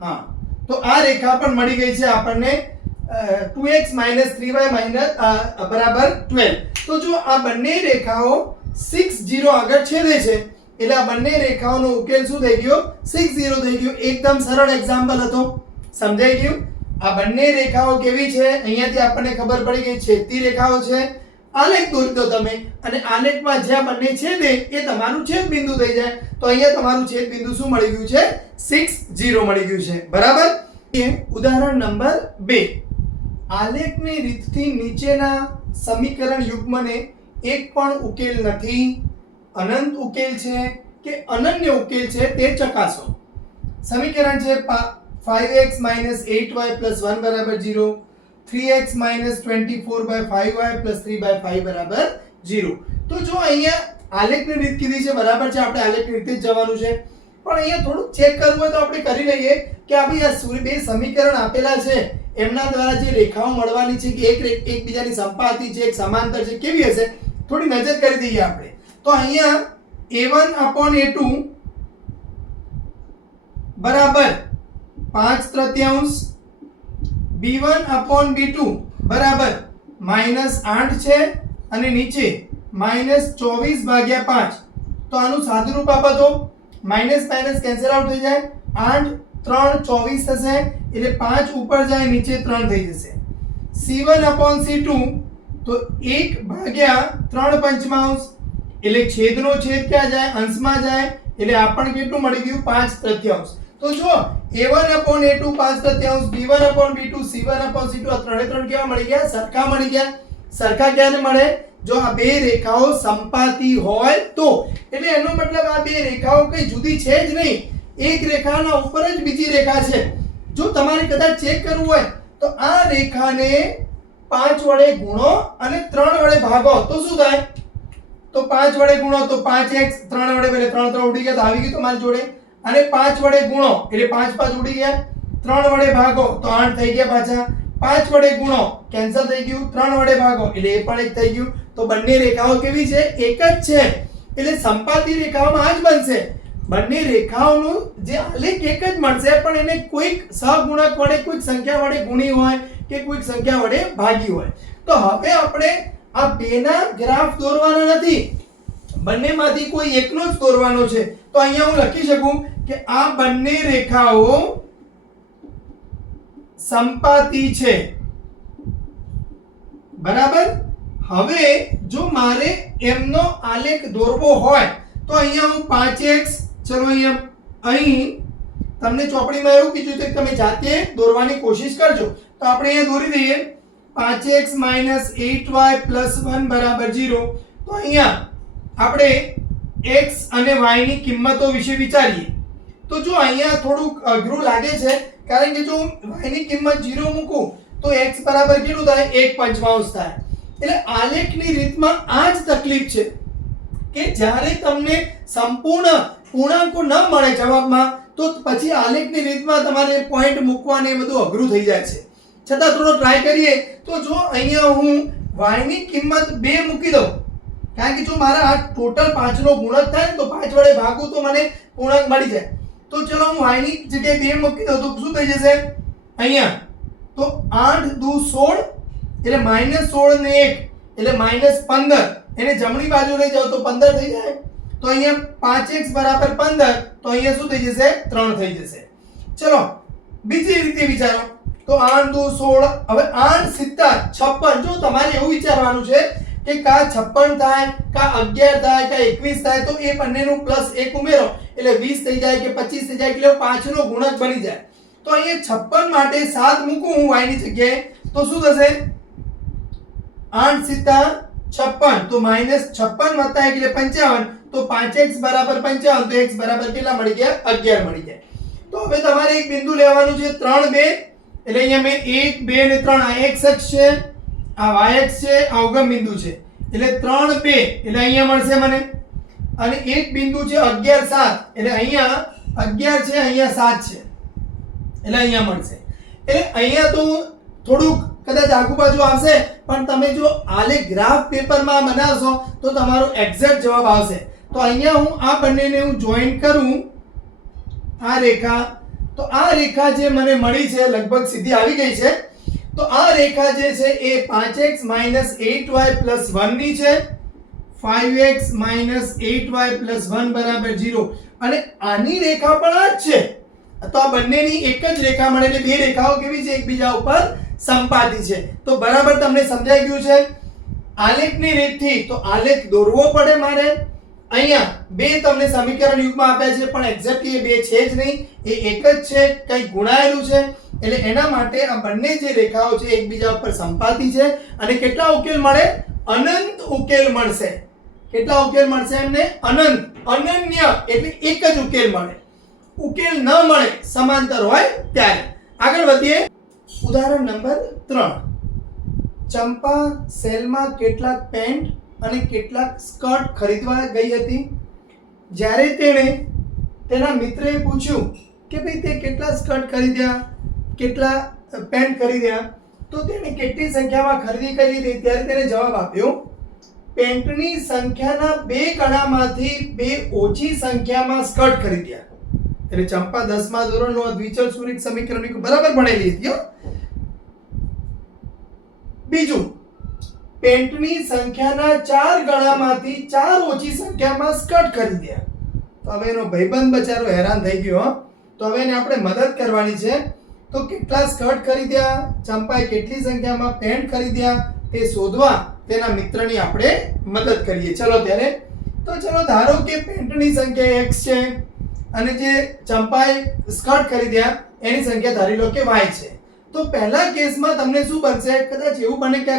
હા, તો આ રેખા પણ મળી ગઈ છે આપણને 2x - 3y = 12. તો જો આ બંને રેખાઓ 6 0 આગળ છેદે છે એટલે આ બંને રેખાઓનો ઉકેલ શું થઈ ગયો, 6 0 થઈ ગયો. એકદમ સરળ એક્ઝામ્પલ હતો, સમજાઈ ગયું. આ બંને રેખાઓ કેવી છે, અહીંયાથી આપણને ખબર પડી ગઈ છેદતી રેખાઓ છે. આલેખ દોરી દો તમે અને આલેખમાં જ્યાં બંને છેદે એ તમારું છેદ બિંદુ થઈ જાય. તો અહીંયા તમારું છેદ બિંદુ શું મળી ગયું છે, 6 0 મળી ગયું છે. બરાબર. ઉદાહરણ નંબર 2. આલેખની રીતથી નીચેના સમીકરણ યુગ્મને એક પણ ઉકેલ નથી, અનંત ઉકેલ છે કે અનન્ય ઉકેલ છે તે ચકાસો. સમીકરણ છે 5x - 8y + 1 = 0, 3x - 24/5y + 3/5 = 0. તો જો અહીંયા આલેખની રીત કીધી છે બરાબર છે, આપણે આલેખની રીતે જ જવાનું છે. પણ અહીંયા થોડું ચેક કરવું હોય તો આપણે કરી લઈએ કે આ ભાઈ આ બે સમીકરણ આપેલા છે એમના દ્વારા જે રેખાઓ મળવાની છે કે એક એકબીજાની સંપાતી છે, એક સમાંતર છે, કેવી હશે થોડી નજર કરી દઈએ આપણે. તો અહીંયા a1/a2 બરાબર 5/3, b1/b2 બરાબર -8 છે અને નીચે -24/5. તો આનું સાદુરૂપ આપો તો માઇનસ કેન્સલ આઉટ થઈ જાય, 8 3 24 થશે એટલે 5 ઉપર જાય નીચે 3 થઈ જશે. c1/c2 તો 1/3/5 એટલે છેદનો છેદ ક્યાં જાય, અંશમાં જાય. એટલે આપણને કેટલું મળી ગયું, 5/3. તો જો a1/a2 5/3, b1/b2 c1/c2 આ ત્રણે ત્રણ કેવા મળી ગયા, સરખા મળી ગયા. સરખા ક્યારે મળે, જો આ બે રેખાઓ સંપાતી હોય તો. એટલે એનો મતલબ આ બે રેખાઓ કઈ જુદી છે જ નહીં, એક રેખાના ઉપર જ બીજી રેખા છે. જો તમારે કદાચ ચેક કરવું હોય તો આ રેખાને 5 વડે ગુણો અને 3 વડે ભાગો તો શું થાય, તો 5 વડે ગુણો તો 5x, 3 વડે એટલે 3 3 ઉડી ગયા તો આવી ગયું તમારી જોડે. અને 5 વડે ગુણો એટલે 5 5 ઉડી ગયા, 3 વડે ભાગો તો 8 થઈ ગયા પાછા. 5 વડે ગુણો કેન્સલ થઈ ગયું, 3 વડે ભાગો એટલે એ પણ 1 થઈ ગયું. તો બંને રેખાઓ કેવી છે, એક જ છે. એટલે સંપાતી રેખાઓમાં આ જ બનશે, બંને રેખાઓનું જે આલેખ એક જ મળશે પણ એને કોઈક સહગુણક વડે, કોઈક સંખ્યા વડે ગુણી હોય કે કોઈક સંખ્યા વડે ભાગી હોય. તો હવે આપણે આ બેના ગ્રાફ દોરવાના નથી, બંનેમાંથી કોઈ એકનો જ દોરવાનો છે. તો અહીંયા હું લખી શકું કે આ બંને રેખાઓ સંપાતી છે, બરાબર. હવે જો મારે એમનો આલેખ દોરવો હોય તો અહીંયા હું 5x, ચલો અહીંયા અહીં તમને ચોપડીમાં એવું કીધું છે કે તમે જાતે દોરવાની કોશિશ કરજો. તો આપણે અહીંયા દોરી દઈએ 5x - 8y + 1 = 0. તો અહીંયા આપણે x અને y ની કિંમતો વિશે વિચારીએ. તો જો અહીંયા થોડુંક અઘરું લાગે છે, કારણ કે જો y ની કિંમત 0 મૂકું તો x બરાબર કેટલું થાય? 1/5 થાય. એટલે આલેખની રીતમાં આ જ તકલીફ છે કે જ્યારે તમને સંપૂર્ણ પૂર્ણાંકો ન મળે જવાબમાં, તો પછી આલેખની રીતમાં તમારે પોઈન્ટ મૂકવાને એ બધું અઘરું થઈ જાય છે. છતાં થોડો ટ્રાય કરીએ. તો જો અહીંયા હું y ની કિંમત 2 મૂકી દઉં, કારણ કે જો મારા આ ટોટલ 5 નો ગુણક થાય ને તો 5 વડે ભાગું તો મને પૂર્ણાંક મળી જાય. તો ચલો હું y ની જગ્યાએ 2 મૂકી દઉં તો શું થઈ જશે? અહીંયા તો 8 દુ 16 એટલે -16 ને 1 એટલે -15. એને જમણી બાજુ લઈ જાવ તો 15 થઈ જાય. તો અહીંયા 5x = 15. તો અહીંયા શું થઈ જશે? 3 થઈ જશે. ચલો બીજી રીતે વિચારો. તો 8 દુ 16, હવે 8 70 56. જો તમારે એવું વિચારવાનું છે કે કા 56 થાય, કા 11 થાય, કા 21 થાય, તો એ બંનેનું +1 ઉમેરો એટલે 20 થઈ જાય કે 25 થઈ જાય, એટલે 5 નો ગુણક બની જાય. તો અહીંયા 56 માટે 7 મૂકું હું y ની જગ્યાએ તો શું થશે? 8 * 56 તો -56 + 1 એટલે 55. તો 5x = 55. તો x બરાબર કેટલા મળી ગયા? 11 મળી જાય. તો હવે તમારે એક બિંદુ લેવાનું છે 3 2. એટલે અહીંયા મેં 1 2 અને 3 આ x અક્ષ છે, આ y અક્ષ છે, આ ઉગમ બિંદુ છે. એટલે 3 2 એટલે અહીંયા મળશે મને. અને એક બિંદુ છે 11 7 એટલે અહીંયા 11 છે, અહીંયા 7 છે, એટલે અહીંયા મળશે. એટલે અહીંયા તો થોડુંક કદાચ આજુબાજુ આવશે, પણ તમે જો આલેખ ગ્રાફ પેપરમાં બનાવશો તો તમારો એક્ઝેક્ટ જવાબ આવશે. તો અહીંયા હું આ બંનેને હું જોઈન કરું, આ રેખા, તો આ રેખા જે મને મળી છે લગભગ સીધી આવી ગઈ છે. તો આ રેખા જે છે એ 5x - 8y + 1 ની છે, 5x - 8y + 1 = 0. અને આની રેખા પણ આ જ છે. તો આ બંનેની એક જ રેખા મળે એટલે બે રેખાઓ કેવી છે? એકબીજા ઉપર સંપાતી છે. તો બરાબર તમને સમજાઈ ગયું છે આલેખની રીતથી. તો આલેખ દોરવો પડે મારે. અહીંયા બે તમને સમીકરણ યુગમાં આપ્યા છે, પણ એક્ઝેક્ટલી એ બે છે જ નહીં, એ એક જ છે, કંઈ ગુણાયેલું છે. એટલે એના માટે આ બંને જે રેખાઓ છે એકબીજા ઉપર સંપાતી છે. અને કેટલા ઉકેલ મળે? અનંત ઉકેલ મળશે. કેટલા ઉકેલ મળશે એમને? અનંત. અનન્ય એટલે એક જ ઉકેલ મળે. ઉકેલ ન મળે સમાંતર હોય ત્યારે. આગળ વધીએ. ઉદાહરણ નંબર 3. ચંપા સેલમાં કેટલાક પેન્ટ અને કેટલાક સ્કર્ટ ખરીદવા ગઈ હતી. જ્યારે તેણે તેના મિત્રએ પૂછ્યું કે ભાઈ તે કેટલા સ્કર્ટ ખરીદ્યા, કેટલા પેન્ટ ખરીદ્યા, તો તેણે કેટલી સંખ્યામાં ખરીદી કરી હતી. ત્યારે તેણે જવાબ આપ્યો પેન્ટની સંખ્યાના 2 ગણામાંથી 2 ઓછી સંખ્યામાં સ્કર્ટ ખરીદ્યા. એટલે ચંપા 10મા ધોરણનો દ્વિચલ સુરેખ સમીકરણ બરાબર ભણેલી હતી. બીજું, પેન્ટની સંખ્યાના 4 ગણામાંથી 4 ઓછી સંખ્યામાં સ્કર્ટ ખરીદ્યા. તો હવે એનો ભાઈબંધ બચારો હેરાન થઈ ગયો. તો હવે એને આપણે મદદ કરવાની છે. તો કેટલા સ્કર્ટ ખરીદ્યા, ચંપાએ કેટલી સંખ્યામાં પેન્ટ ખરીદ્યા તે શોધવા તેના મિત્રની આપણે મદદ કરીએ. ચલો ત્યારે. તો ચલો ધારો કે પેન્ટની સંખ્યા x છે અને જે ચંપાએ સ્કર્ટ ખરીદ્યા એની સંખ્યા ધારી લો કે y છે. તો પહેલા કેસમાં તમને શું બનશે? કદાચ એવું બને કે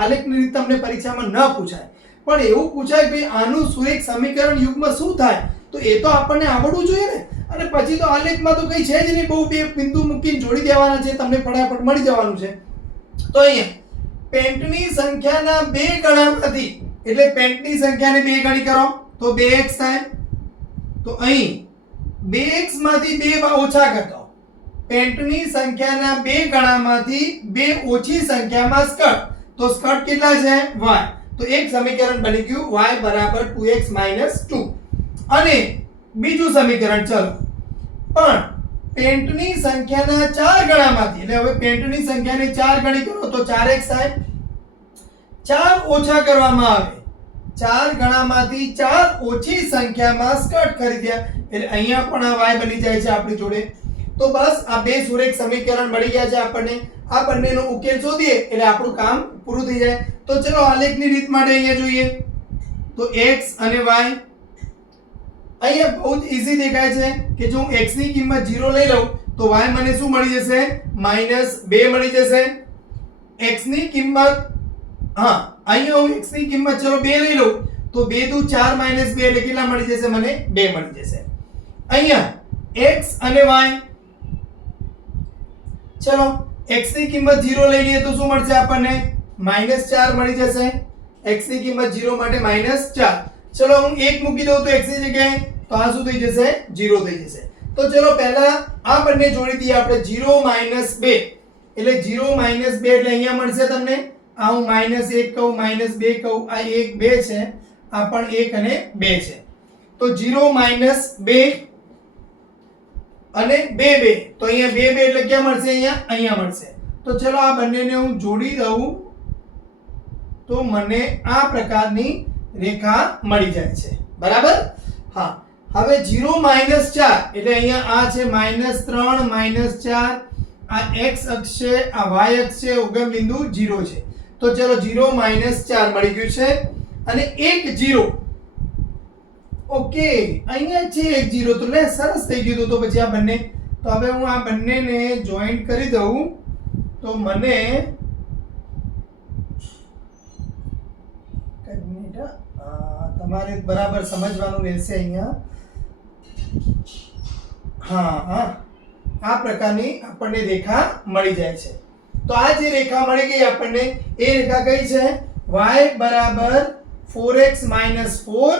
આલેખની રીત તમને પરીક્ષામાં ન પૂછાય, પણ એવું પૂછાય કે આનું સુરેખ સમીકરણ યુગમાં શું થાય, તો એ તો આપણને આવડવું જોઈએ ને. અને પછી તો આલેખમાં તો કંઈ છે જ નહીં, બહુ બે બિંદુ મૂકીને જોડી દેવાના છે, તમને ફટાફટ મળી જવાનું છે. તો અહીંયા પેન્ટની સંખ્યાના 2 ગણામાંથી, એટલે પેન્ટની સંખ્યાને 2 ગણી કરો તો 2x થાય. તો અહીં 2x માંથી 2 ઓછા કરતો પેન્ટની સંખ્યાના 2 ગણામાંથી 2 ઓછી સંખ્યામાં સ્કર્ટ. તો સ્કર્ટ કેટલા છે? y. તો એક સમીકરણ બની ગયું y = 2x - 2. અને બીજું સમીકરણ ચલો, પણ પેન્ટની સંખ્યાના 4 ગણામાંથી, એટલે હવે પેન્ટની સંખ્યાને 4 ગણી કરો તો 4x થાય. 4 ઓછા કરવામાં આવે, 4 ગણામાંથી 4 ઓછી સંખ્યામાં સ્કર્ટ ખરીદ્યા, એટલે અહીંયા પણ આ y બની જાય છે આપણી જોડે. તો બસ આ બે સુરેખ સમીકરણ મળી ગયા છે આપણને. આ બંનેનો ઉકેલ શોધીએ એટલે આપણું કામ પૂરું થઈ જાય. તો ચલો આલેખની રીત માટે અહીંયા જોઈએ તો x અને y અહીંયા બહુ જ ઈઝી દેખાય છે કે જો હું x ની કિંમત 0 લઈ લઉં તો y મને શું મળી જશે? -2 મળી જશે. x ની કિંમત અહીંયા હું x ની કિંમત ચલો 2 લઈ લઉં તો 2 દુ 4 - 2 એટલે કેટલા મળી જશે? મને 2 મળી જશે. અહીંયા x અને y ચલો x ની કિંમત 0 લઈ લઈએ તો શું મળશે આપણને? -4 મળી જશે. x ની કિંમત 0 માટે -4. ચલો હું 1 મૂકી દઉં તો x ની જગ્યાએ તો આ શું થઈ જશે? 0 થઈ જશે. તો ચલો પહેલા આ બંને જોડી દઈએ આપણે 0 - 2 એટલે 0 - 2 એટલે અહીંયા મળશે તમને. આ હું -1 કહું, -2 કહું, આ 1 2 છે, આ પણ 1 અને 2 છે. તો 0 - 2 અને 2 2 તો અહીંયા 2 2 એટલે ક્યાં મળશે? અહીંયા મળશે. તો ચલો આ બંનેને હું જોડી દઉં તો મને આ પ્રકારની રેખા મળી જાય છે. બરાબર? હા. હવે 0 - 4 એટલે અહીંયા આ છે -3 -4, આ x અક્ષ છે, આ y અક્ષ છે, ઉગમ બિંદુ 0 છે. તો ચલો 0 - 4 મળી ગયું છે અને 1 0. ઓકે, અહીંયા છે 1 0 તો લે સરસ થઈ ગયું. તો પછી આ બંને, તો હવે હું આ બંનેને જોઈન્ટ કરી દઉં તો મને તમારે બરાબર સમજવાનું રહેશે અહીંયા. આ પ્રકારની આપણને રેખા મળી જાય છે. તો આ જે રેખા મળી ગઈ આપણને એ રેખા કઈ છે? y બરાબર 4x - 4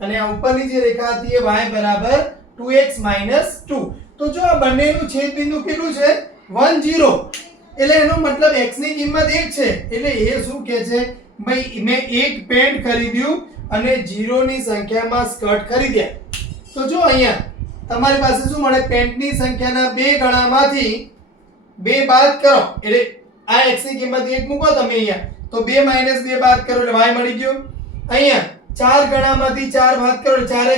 અને આ ઉપરની જે રેખા હતી એ y બરાબર 2x - 2. તો જો આ બંનેનું છેદ બિંદુ કેટલું છે? 1 0 એટલે એનો મતલબ x ની કિંમત 1 છે. એટલે એ શું કહે છે? ભાઈ મેં એક પેન્ટ ખરીદ્યું અને 0 ની સંખ્યામાં સ્કર્ટ ખરીદ્યા. તો જો અહીંયા તમારી પાસે શું મળે? પેન્ટની સંખ્યાના 2 ગણામાંથી 2 બાદ કરો એટલે આ x ની કિંમત 1 મૂકો તમે અહીંયા તો 2 - 2 બાદ કરો એટલે y મળી ગયો. અહીંયા 4 ગણામાંથી 4 બાદ કરો એટલે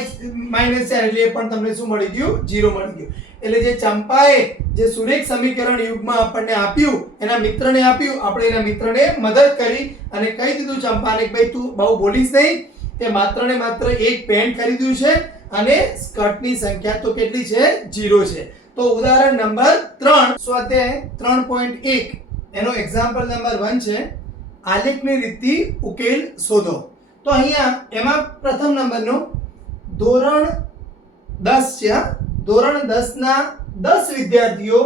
4x - 4 એટલે પણ તમને શું મળી ગયું? 0 મળી ગયું. એટલે જે ચંપાએ જે સુરેખ સમીકરણ યુગમાં આપણને આપ્યું એના મિત્રને આપ્યું, આપણે એના મિત્રને મદદ કરી અને કહી દીધું ચંપાને કે ભાઈ તું બહુ બોલીશ નહીં, તે માત્ર ને માત્ર એક પેન્ટ ખરીદ્યું છે અને સ્કર્ટની સંખ્યા તો કેટલી છે? 0 છે. તો ઉદાહરણ નંબર 3 સ્વાધ્યાય 3.1 એનો એક્ઝામ્પલ નંબર 1 છે આલેખની રીતથી ઉકેલ શોધો. તો અહીંયા એમાં પ્રથમ નંબરનો ધોરણ 10 છે. ધોરણ 10 ના 10 વિદ્યાર્થીઓ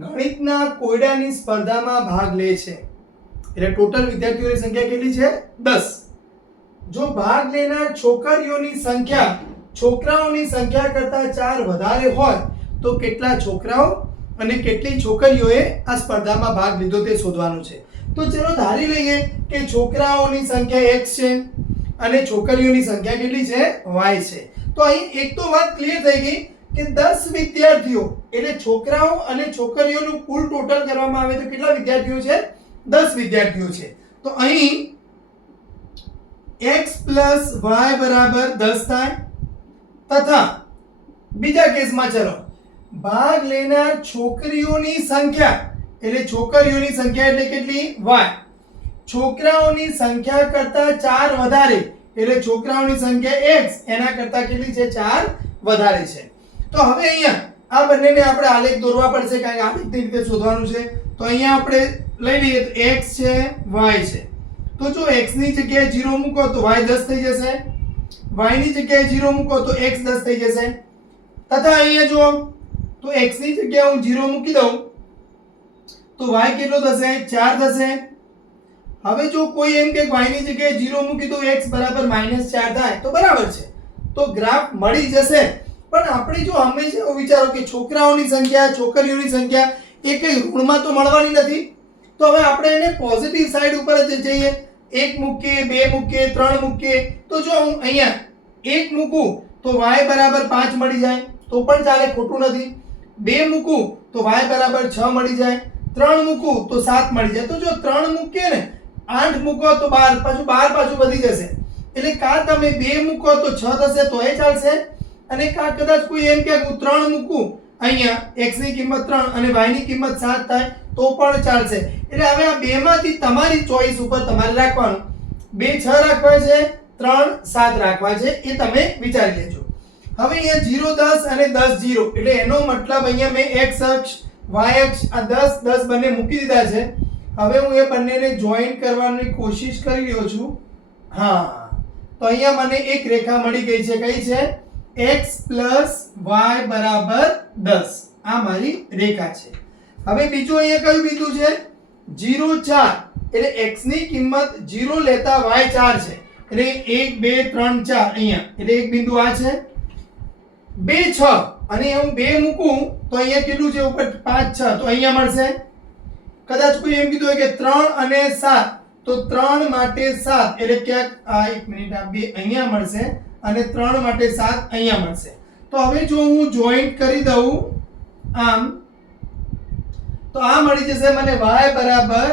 ગણિતના કોયડાની સ્પર્ધામાં ભાગ લે છે. એટલે ટોટલ વિદ્યાર્થીઓની સંખ્યા કેટલી છે? 10. જો ભાગ લેનાર છોકરીઓની સંખ્યા છોકરાઓની સંખ્યા કરતા 4 વધારે હોય તો કેટલા છોકરાઓ અને કેટલી છોકરીઓએ આ સ્પર્ધામાં ભાગ લીધો તે શોધવાનું છે. તો ચલો ધારી લઈએ કે છોકરાઓની સંખ્યા x છે અને છોકરીઓની સંખ્યા કેટલી છે? y છે. તો અહીં એક તો વાત ક્લિયર થઈ ગઈ કે 10 વિદ્યાર્થીઓ એટલે છોકરાઓ અને છોકરીઓનું કુલ ટોટલ કરવામાં આવે તો કેટલા વિદ્યાર્થીઓ છે? 10 વિદ્યાર્થીઓ છે. તો અહીં x + y બરાબર 10 થાય તથા બીજા કેસમાં ચલો ભાગ લેનાર છોકરીઓની સંખ્યા એટલે છોકરીઓની સંખ્યા એટલે કેટલી? y. છોકરાઓની સંખ્યા કરતા 4 વધારે એટલે છોકરાઓની સંખ્યા x એના કરતા કેટલી છે? 4 વધારે છે. તો હવે અહીંયા આ બંનેને આપણે આલેખ દોરવા પડશે કારણ કે આલેખની રીતે શોધવાનું છે. તો અહીંયા આપણે લઈ લઈએ તો x છે y છે. તો જો x ની જગ્યાએ 0 મૂકો તો y 10 થઈ જશે, y ની જગ્યાએ 0 મૂકો તો x 10 થઈ જશે. તથા અહીંયા જો તો x ની જગ્યાએ હું 0 મૂકી દઉં તો y કેટલો થશે? 4 થશે. હવે જો કોઈ એમ કે y ની જગ્યાએ 0 મૂકી તો x બરાબર -4 થાય તો બરાબર છે. તો ગ્રાફ મળી જશે. પણ આપણે જો હંમેશા વિચારો કે છોકરાઓની સંખ્યા છોકરીઓની સંખ્યા એ કઈ ઋણમાં તો મળવાની નથી. તો હવે આપણે એને પોઝિટિવ સાઈડ ઉપર જ જઈએ. 1 મૂકીએ, 2 મૂકીએ, 3 મૂકીએ. તો જો હું અહીંયા 1 મૂકું તો y બરાબર 5 મળી જાય તો પણ ચાલે, ખોટું નથી. 2 મૂકું તો y બરાબર 6 મળી જાય, 3 મૂકું તો 7 મળી જાય. તો જો 3 મૂકીએ ને 8 મૂકો તો 12, પાછું 12 પાછું વધી જશે. એટલે કાં તમે 2 મૂકો તો 6 થશે તોય ચાલશે, અને કાં કદાચ કોઈ એમ કે હું 3 મૂકું અહીંયા, x ની કિંમત 3 અને y ની કિંમત 7 થાય તો પણ ચાલશે. એટલે હવે આ બેમાંથી તમારી ચોઈસ ઉપર તમારે રાખવાનું. 2 6 રાખવા છે, 3 7 રાખવા છે, એ તમે વિચારી લેજો. હવે અહીંયા 0 10 અને 10 0, એટલે એનો મતલબ અહીંયા મેં x અક્ષ y અક્ષ આ 10 10 બંને મૂકી દીધા છે. હવે હું એ બંનેને જોઈન્ટ કરવાની કોશિશ કરી રહ્યો છું. હા, તો અહીંયા મને એક રેખા મળી ગઈ છે. કઈ છે? x y બરાબર 10. આ મારી રેખા છે. હવે બીજું અહીંયા કયું બિંદુ છે? 0 4, એટલે x ની કિંમત 0 લેતા y 4 છે. એટલે 1 2 3 4 અહીંયા, એટલે એક બિંદુ આ છે. 2 6 અને હું 2 મૂકું તો અહીંયા કેટલું છે ઉપર? 5 6, તો અહીંયા મળશે. કદાચ કોઈ એમ કીધું હોય કે 3 અને 7, તો 3 માટે 7, એટલે ક્યાંક આ 1 મિનિટ આ 2 અહીંયા મળશે અને 3 માટે 7 અહીંયા મળશે. તો હવે જો હું જોઈન્ટ કરી દઉં આમ, તો આ મળી જશે મને y બરાબર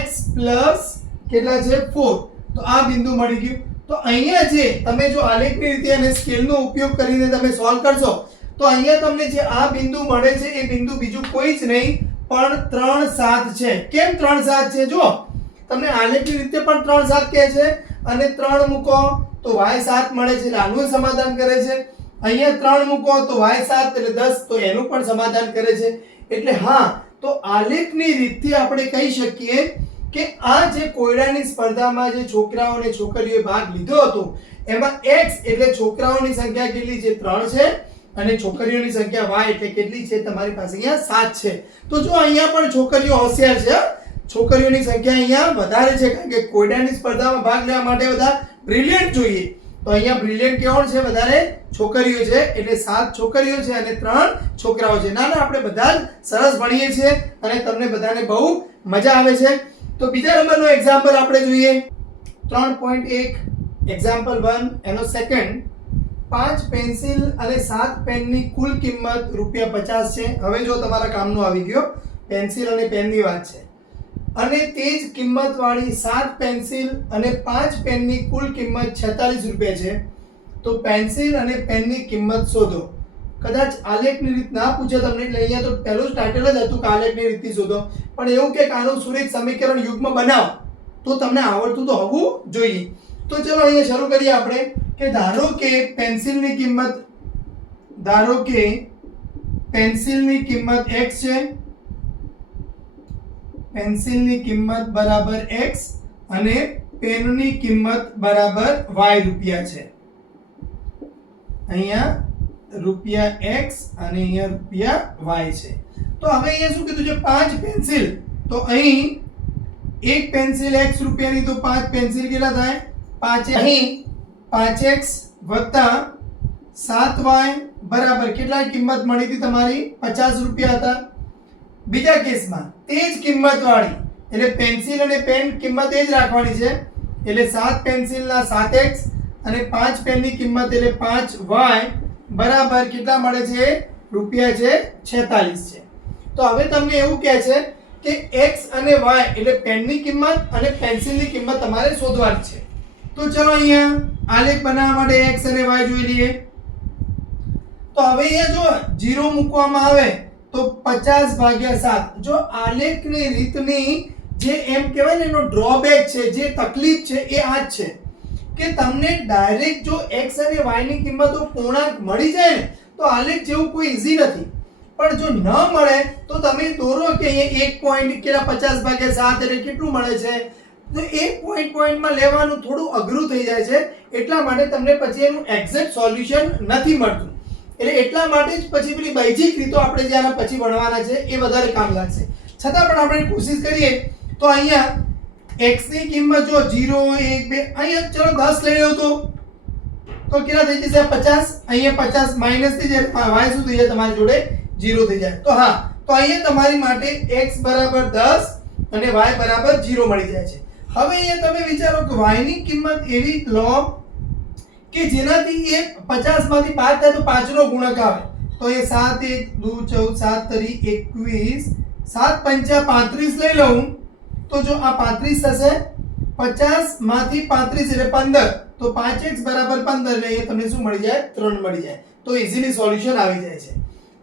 x પ્લસ કેટલા છે 4. તો આ બિંદુ મળી ગયું. તો અહીંયા જે તમે જો આલેખની રીતે અને સ્કેલનો ઉપયોગ કરીને તમે સોલ્વ કરશો તો અહીંયા તમને જે આ બિંદુ મળે છે એ બિંદુ બીજું કોઈ જ નહીં પણ 3 7 છે. કેમ 3 7 છે? જો તમને આલેખની રીતે પણ 3 7 કહે છે, અને 3 મૂકો તો y 7 મળે છે, એટલે આનું સમાધાન કરે છે. અહીંયા 3 મૂકો તો y 7 એટલે 10, તો એનું પણ સમાધાન કરે છે. એટલે હા, તો આલેખની રીતથી આપણે કહી શકીએ કે આ જે કોયડાની સ્પર્ધામાં જે છોકરાઓ અને છોકરીઓએ ભાગ લીધો હતો એમાં x એટલે છોકરાઓની સંખ્યા કેટલી છે? 3 છે, અને છોકરીઓની સંખ્યા y એટલે કેટલી છે? તમારી પાસે અહીંયા 7 છે. તો જો અહીંયા પણ છોકરીઓ હોશિયાર છે, છોકરીઓની સંખ્યા અહીંયા વધારે છે, કારણ કે કોયડાની સ્પર્ધામાં ભાગ લેવા માટે બધા બ્રિલિયન્ટ જોઈએ. તો અહીંયા બ્રિલિયન્ટ કોણ છે? વધારે છોકરીઓ છે, એટલે 7 છોકરીઓ છે અને 3 છોકરાઓ છે. ના ના, આપણે બધા સરસ ભણીએ છીએ અને તમને બધાને બહુ મજા આવે છે. તો બીજા નંબરનો એક્ઝામ્પલ આપણે જોઈએ. 3.1 એક્ઝામ્પલ 1 એનો સેકન્ડ. 5 પેન્સિલ અને 7 પેનની કુલ કિંમત ₹50 છે. હવે જો તમારા કામનો આવી ગયો, પેન્સિલ અને પેનની વાત છે, અને તે જ કિંમતવાળી 7 પેન્સિલ અને 5 પેનની કુલ કિંમત ₹46 છે. તો પેન્સિલ અને પેનની કિંમત શોધો. કદાચ આલેખની રીત ના પૂછે તમને, એટલે અહીંયા તો પહેલું જ ટાઇટલ જ હતું કે આલેખની રીતથી શોધો, પણ એવું કે આનું સુરેખ સમીકરણ યુગ્મ બનાવો તો તમને આવડતું તો હોવું જોઈએ. તો ચલો અહીંયા શરૂ કરીએ આપણે કે ધારો કે પેન્સિલની કિંમત x છે, પેન્સિલની કિંમત બરાબર x અને પેનની કિંમત બરાબર y રૂપિયા છે. અહીંયા ₹x અને અહીંયા ₹y છે. તો હવે અહીંયા શું કીધું છે? 5 પેન્સિલ, તો અહીં એક પેન્સિલ x રૂપિયાની, તો 5 પેન્સિલ કેટલા થાય? 5. અહીં 5x વત્તા 7y બરાબર કેટલા કિંમત મળી હતી તમારી? ₹50 હતા. બીજા કેસમાં તે જ કિંમત વાળી, એટલે પેન્સિલ અને પેન કિંમત એ જ રાખવાની છે, એટલે 7 પેન્સિલના 7x અને 5 પેનની કિંમત એટલે 5y બરાબર કેટલા મળે છે? ₹46 છે. તો હવે તમને એવું કહે છે કે x અને y એટલે પેનની કિંમત અને પેન્સિલની કિંમત તમારે શોધવાની છે. તો ચલો અહીંયા આલેખ બનાવવા માટે x અને y જોઈ લઈએ. તો હવે અહીંયા જો 0 મૂકવામાં આવે તો 50/7. જો આલેખની રીતની જે એમ કહેવાય ને એનો ડ્રોબેક છે, જે તકલીફ છે એ આ જ છે કે તમને ડાયરેક્ટ જો x અને y ની કિંમતો પૂર્ણાંક મળી જાય ને તો આલેખ જેવું કોઈ ઈઝી નથી. પણ જો ન મળે તો તમે દોરો કે અહીંયા 1 પોઈન્ટ કેટલા 50/7 એટલે કેટલું મળે છે? તો એક પોઈન્ટમાં લેવાનું થોડું અઘરું થઈ જાય છે, એટલા માટે તમને પછી એનું એક્ઝેક્ટ સોલ્યુશન નથી મળતું. એટલે એટલા માટે જ પછી પેલી બેઝિક રીતો આપણે જે આના પછી ભણવાના છે એ વધારે કામ લાગશે. છતાં પણ આપણે કોશિશ કરીએ તો અહીંયા x ની કિંમત જો 0 1 2 અહીંયા ચલો 10 લઈ લો તો કેટલા થઈ જશે? 50. અહીંયા 50 માઈનસ થઈ જાય, y શું થઈ જાય તમારી જોડે? 0 થઈ જાય. તો હા, તો અહીંયા તમારી માટે x બરાબર 10 અને y બરાબર 0 મળી જાય છે. હવે અહીંયા તમે વિચારો કે y ની કિંમત એવી લો કે જેનાથી એ 50 માંથી 5 થાય તો 5 નો ગુણક આવે. તો એ 7 1 2 14 7 3 21 7 5 35 લઈ લઉં તો જો આ 35 થશે, 50 માંથી 35 એટલે 15, તો 5x બરાબર 15 એટલે અહીંયા તમને શું મળી જાય? 3 મળી જાય. તો ઇઝીલી સોલ્યુશન આવી જાય છે.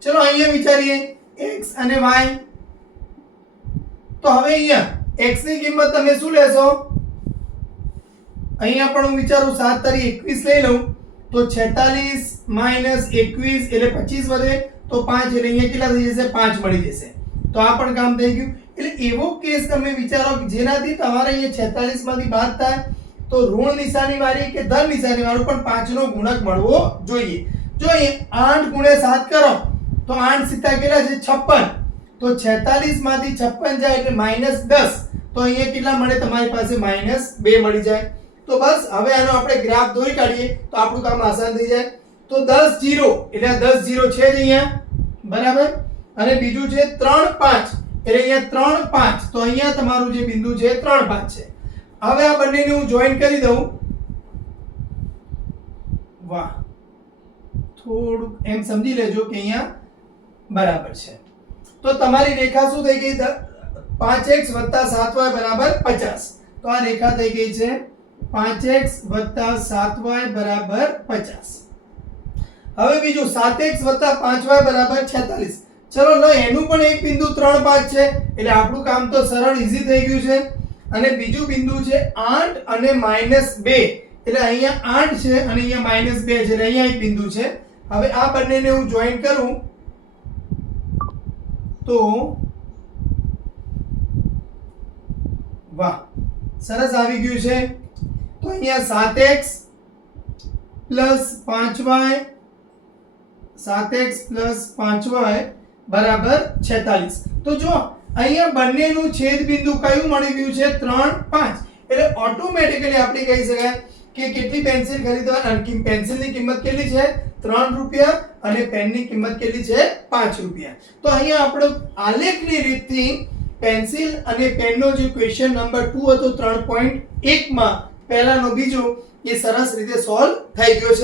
ચલો અહીંયા વિચારીએ x અને y. તો હવે અહીંયા x ની કિંમત તમે શું લેશો? અહીંયા પણ હું વિચારું 7 તારી 21 લઈ લઉં, તો 46 માઈનસ 21 એટલે 25 વધે, તો 5 એટલે અહીંયા કેટલા થઈ જશે? 5 મળી જશે. તો આ પણ કામ થઈ ગયું. એટલે એવો કેસ તમે વિચારો કે જેનાથી તમારે અહીંયા 46 માંથી બાદ થાય તો ઋણ નિશાની વાળી કે ધન નિશાની વાળું પણ 5 નો ગુણક મળવો જોઈએ. જો અહીંયા 8 ગુણ્યા 7 કરો તો 8 સિત્તા કેટલા છે? 56. તો 46 માંથી 56 જાય એટલે -10. તો અહીંયા કેટલા મળે તમારી પાસે? -2 મળી જાય. તો બસ હવે આનો આપણે ગ્રાફ દોરી કાઢીએ તો આપણું કામ આસાન થઈ જાય. તો 10 0 એટલે 10 0 છે જ અહીંયા, બરાબર. અને બીજું છે 3 5 એટલે અહીંયા 3 5, તો અહીંયા તમારું જે બિંદુ છે 3 5 છે. હવે આ બંનેને હું જોઈન કરી દઉં. વાહ, થોડું એમ સમજી લેજો કે અહીંયા બરાબર છે. તો તમારી રેખા શું થઈ ગઈ? 5x 7y બરાબર 50. તો આ રેખા થઈ ગઈ છે 5x 7y બરાબર 50. હવે બીજું 7x 5y બરાબર 46. ચલો લો, એનું પણ એક બિંદુ 3 5 છે એટલે આપણું કામ તો સરળ ઈઝી થઈ ગયું છે. અને બીજું બિંદુ છે 8 અને -2 એટલે અહીંયા 8 છે અને અહીંયા -2 છે એટલે અહીંયા એક બિંદુ છે. હવે આ બંનેને હું જોઈન કરું તો વાહ, સરસ આવી ગયું છે. તો અહીંયા 7x 5y 7x 5y બરાબર 46. તો જો અહીંયા બંનેનું છેદ બિંદુ કયું મળી ગયું છે? 3 5. એટલે ઓટોમેટિકલી આપણે કહી શકાય કે કેટલી પેન્સિલ ખરીદવા? અને પેન્સિલની કિંમત કેટલી છે? 3 રૂપિયા અને પેનની કિંમત કેટલી છે? 5 રૂપિયા. તો અહીંયા આપણે આલેખની રીતથી પેન્સિલ અને પેનનો જે ક્વેશ્ચન નંબર 2 હતો 3.1 માં પહેલાનો બીજો એ સરસ રીતે સોલ્વ થઈ ગયો છે.